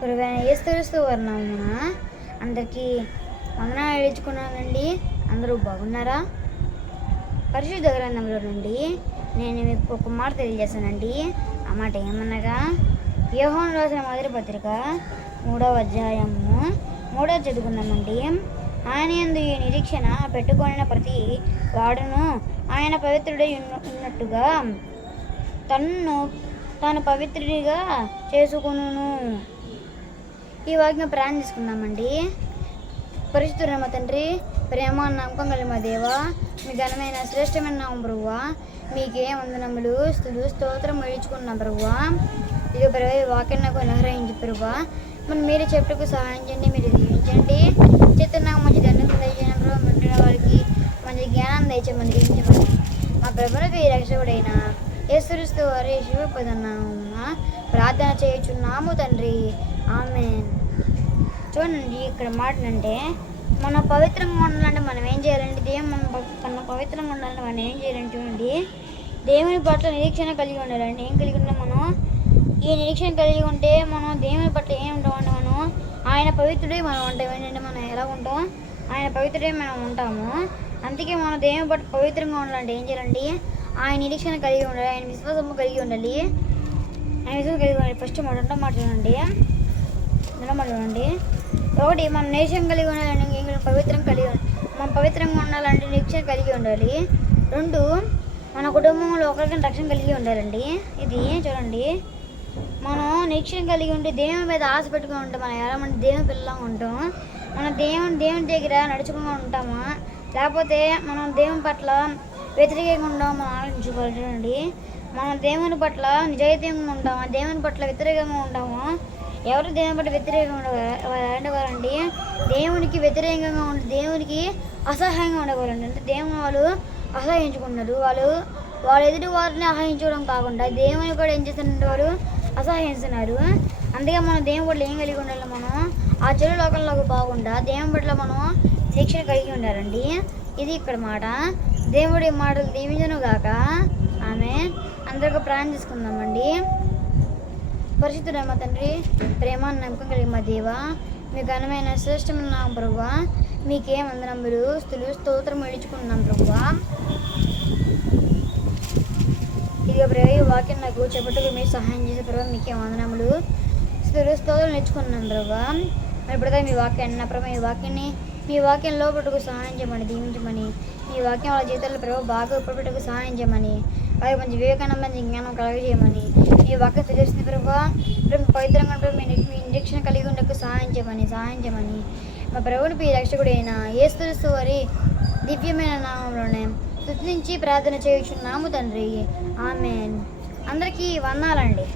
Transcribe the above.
యేసుక్రీస్తు వారి నామమున అందరికీ వందనాలు ఇచ్చుకున్నానండి. అందరూ బాగున్నారా? పరిశుద్ధ గ్రంథంలో నుండి నేను మీకు ఒక మాట తెలియజేశానండి. ఆ మాట ఏమనగా, యోహాను రాసిన మొదటి పత్రిక 3వ అధ్యాయము 3వ చదువుకున్నామండి. ఆయన యందు ఈ నిరీక్షణ పెట్టుకొనిన ప్రతి వాడును ఆయన పవిత్రుడై ఉన్నట్టుగా తాను పవిత్రుడిగా చేసుకును. ఈ వాక్యం ప్రార్థన చేసుకున్నామండి. పరిశుద్ధుడైన మా తండ్రి, ప్రేమ నమ్మకం కలిగిన మా దేవ, మీ ఘనమైన శ్రేష్టమైన నామం ప్రభువా, మీకే వందనములు స్తుతులు స్తోత్రం ఇచ్చుకున్నాం ప్రభువా. ఇక ప్రభు వాక్యం నాకు అనుగ్రహించి ప్రభువా, మనం మీరే చెప్పుటకు సహాయం చేయండి, మీరు దీవించండి. నాకు మంచి దండం దయచేయండి ప్రభు. వింటున్న వారికి మంచి జ్ఞానాన్ని దయచేయమని దీవించమని మా ప్రభువుకి రక్షకుడైన యేసుక్రీస్తు వారి శివపదనామమున ప్రార్థన చేయుచున్నాము తండ్రి, ఆమేన్. చూడండి, ఇక్కడ మాటలంటే మనం పవిత్రంగా ఉండాలంటే మనం ఏం చేయాలంటే, మనం పవిత్రంగా ఉండాలంటే మనం ఏం చేయాలంటే చూడండి, దేవుని పట్ల నిరీక్షణ కలిగి ఉండాలండి. ఏం కలిగి ఉన్నాం మనం? ఈ నిరీక్షణ కలిగి ఉంటే మనం దేవుని పట్ల ఏం ఉంటామంటే, మనం ఆయన పవిత్రుడే మనం ఉంటాం. ఏంటంటే మనం ఎలా ఉంటాం? ఆయన పవిత్రుడే మనం ఉంటాము. అందుకే మనం దేవుని పట్ల పవిత్రంగా ఉండాలంటే ఏం చేయాలండి? ఆయన నిరీక్షణ కలిగి ఉండాలి, ఆయన విశ్వాసము కలిగి ఉండాలి. ఆయన విశ్వాసం కలిగి ఉండాలి. ఫస్ట్ మాట చూడండి. ఒకటి, మన నిరీక్షణ కలిగి ఉండాలంటే మనం పవిత్రంగా ఉండాలంటే నిరీక్షణ కలిగి ఉండాలి. 2, మన కుటుంబంలో ఒకరికైనా రక్షణ కలిగి ఉండాలండి. ఇది చూడండి, మనం నిరీక్షణ కలిగి ఉంటే దేవుని మీద ఆశ పెట్టుకుని ఉంటాం. మనం ఎలా మంది దేవుని పిల్లలా ఉంటాం. మనం దేవుని దగ్గర నడుచుకుని ఉంటామా, లేకపోతే మనం దేవుని పట్ల వ్యతిరేకంగా ఉంటామో మనం ఆలోచించుకోవాలి. చూడండి, మనం దేవుని పట్ల నిజాయితీగా ఉంటామా, దేవుని పట్ల వ్యతిరేకంగా ఉంటామా? ఎవరు దేవుని పట్ల వ్యతిరేకంగా ఉండేవారండి? దేవునికి వ్యతిరేకంగా ఉండి దేవునికి అసహాయంగా ఉండేవారండి. అంటే దేవుని వాళ్ళు అసహించుకున్నారు. వాళ్ళు ఎదుటి వారిని అసహించడం కాకుండా దేవుని కూడా ఏం చేస్తున్నారు? వారు అసహిస్తున్నారు. అందుకే మనం దేవుని పట్ల ఏం కలిగి ఉండాలి? మనం ఆ చెడు లోకంలోకి పోకుండా దేవుని పట్ల మనం శిక్షణ కలిగి ఉండాలండి. ఇది ఇక్కడ మాట. దేవుడి మాటలు దీవించను గాక. ఆమె అందరికీ ప్రార్థన చేసుకుందామండి. పరిశుద్ధుడైన మా తండ్రి, ప్రేమ నమ్మకం కలిగిన మా దేవ, మీ ఘనమైన శ్రేష్టమైన నామం ప్రభువా, మీకే వందనములు స్తుతులు స్తోత్రం ఇచ్చుకున్నాం ప్రభువా. ఇక ప్రభు వాక్యం నాకు చెప్పటకు మీరు సహాయం చేసే ప్రభు, మీకే వందనములు స్తుతులు స్తోత్రం ఇచ్చుకున్నాం ప్రభువా. ఇప్పుడుగా మీ వాక్యాన్ని నా ప్రభు, మీ వాక్యంలో పట్టుకు సహాయం చేయమని దీవించమని, మీ వాక్యం వాళ్ళ జీవితాల్లో ప్రభు బాగా ఉపయోగపెట్టుకు సహాయం చేయమని, అలాగే మంచి వివేకానంద మంచి జ్ఞానం కలగజేయమని, మీ వాక్యం తెలిసిన ప్రభు పవిత్రంగా మీ నిరీక్షణ కలిగి ఉండకు సహాయం చేయమని మా ప్రభుని మీ రక్షకుడైన యేసుక్రీస్తు వారి దివ్యమైన నామంలోనే స్తుతించి ప్రార్థన చేయుచున్నాము తండ్రి, ఆమేన్. అందరికీ వందనాలండి.